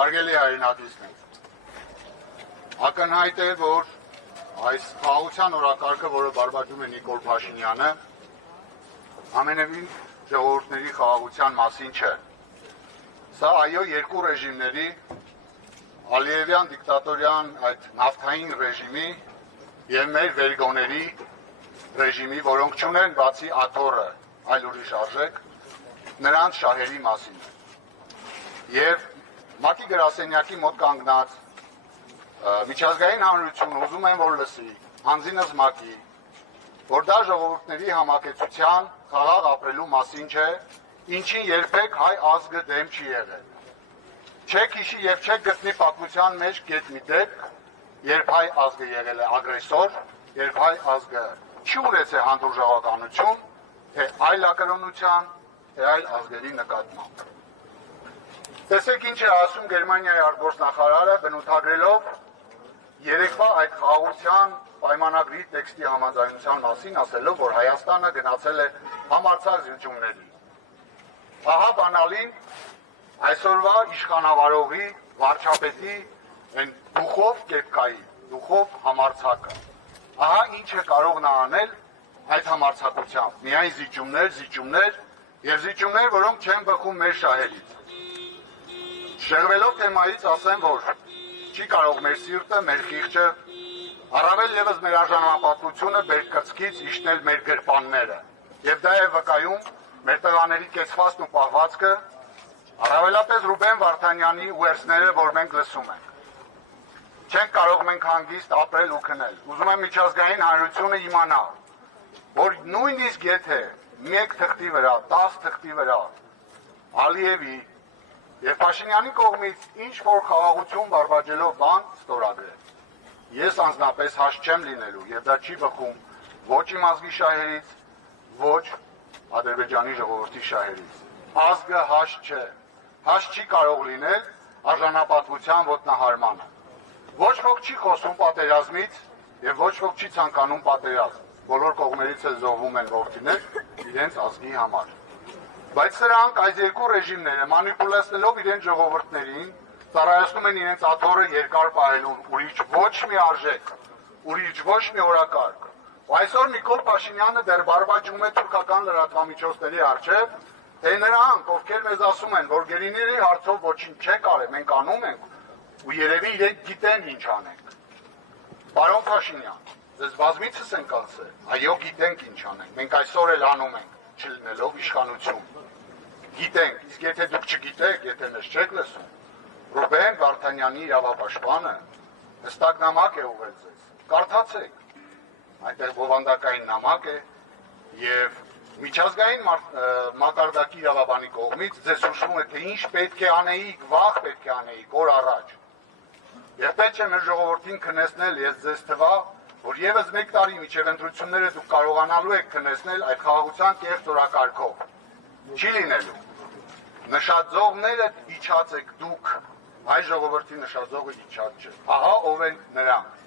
Հարգելի հայրենակիցներ, ակնհայտ է, որ այս խաղաղության օրակարգը, որը բարբաջում է Նիկոլ Փաշինյանը, ամենևին ժողովուրդների խաղաղության մասին չէ։ Սա այո երկու ռեժիմների, Ալիևյան դիկտատորյան այդ նավթային ռեժիմի եւ մեր վերգոների ռեժիմի, որոնք չունեն բացի աթոռը, այլ ուրիշ արժեք, նրանց շահերի մասին է։ Եվ ՄԱԿ-ի գրասենյակի մոտ կանգնած միջազգային հանրությունը ուզում են, որ լսի, անձինս ՄԱԿ-ի, որ դա ժողովուրդների համակեցության խաղաղ ապրելու մասին չէ, ինչին երբեք հայ ազգը դեմ չի եղել։ Չեք հիշի եւ չեք գտնի պատմության մեջ գետ մի դեպք, երբ հայ ազգը եղել է ագրեսոր, երբ հայ ազգը չի ունեցել հանդուրժողականություն, թե այլակրոնության, թե այլ ազգերի նկատմամբ։ Տեսեք ինչ է ասում Գերմանիայի արտգործնախարարը բնութագրելով երեկվա այդ խաղաղության պայմանագրի տեքստի համաձայնության մասին, ասելով, որ Հայաստանը գնացել է համարձակ զիջումների։ Ահա բանալին այսօրվա իշխանավարողի, վարչապետի այն դուխով կեպկայի, դուխով համարձակը։ Ահա ինչ է կարող նա անել այդ համարձակությամբ։ Միայն զիջումներ եւ զիջումներ, որոնք չեն բխում մեր շահերից։ Շեղվելով թեմայից ասեմ, որ չի կարող մեր սիրտը, մեր խիղճը, առավել ևս մեր արժանապատվությունը մեր կրծքից իշնել մեր գրպանները։ Եվ դա է վկայում մեր տղաների կեցվածքն ու պահվածքը, առավելապես Ռուբեն Վարդանյանի ուերսները, որ մենք լսում ենք։ Չենք կարող մենք հանգիստ ապրել ու քնել։ Ուզում եմ միջազգային հանրությունը իմանա, որ նույնիսկ եթե 1 թղթի վրա, 10 թղթի վրա Ալիևի եւ Փաշինյանի կողմից ինչ-որ խաղաղություն բարբաջելով բան ստորագրել, ես անձնապես հաշ չեմ լինելու եւ դա չի բխում ոչ իմ ազգի շահերից, ոչ Ադրբեջանի ժողովրդի շահերից։ Ազգը հաշ չէ, հաշ չի կարող լինել արժանապատվության ոտնահարմանը։ Ոչ ոք չի խոսում պատերազմից եւ ոչ ոք չի ցանկանում պատերազմ։ Բոլոր կողմերից էլ զոհվում են որդիներ իրենց ազգի համար։ Բայց սրանք այս երկու ռեժիմները մանիպուլացնելով իրենց ժողովուրդներին ծառայեցնում են իրենց աթոռը երկար պահելուն, ուրիշ ոչ մի արժեք, ուրիշ ոչ մի օրակարգ։ Այսօր Նիկոլ Փաշինյանը դեռ բարբաջում է թուրքական լրատվամիջոցների առջև, թե նրանք, ովքեր մեզ ասում են, որ գերիների հարցով ոչինչ չեք արել, մենք անում ենք, ու երևի իրենք գիտեն ինչ անենք։ Պարոն Փաշինյան, ձեզ բազմիցս ենք ասել, այո գիտենք ինչ անենք, մենք այսօր էլ անում ենք, չլինելով իշխանություն։ Գիտենք, իսկ եթե դուք չգիտեք, եթե մեզ չեք լսում, Ռուբեն Վարդանյանի իրավապաշտպանը հստակ նամակ է ուղղել ձեզ, կարդացեք, այնտեղ բովանդակային նամակ է եւ միջազգային մակարդակի իրավաբանի կողմից ձեզ հուշվում է, թե ինչ պետք է անեիք, վաղ պետք է անեիք, օր առաջ։ Եվ պետք է մեր ժողովրդին քնեցնել, ես ձեզ թվա, որ եւս 1 տարի միջև ընտրությունները դուք կարողանալու եք քնեցնել այդ խաղաղության կեղծ օրակարգով։ Չի լինելու։ Նշաձողները իջած եք դուք, հայ ժողովրդի նշաձողը իջած չէ։ Ահա ով են նրանք։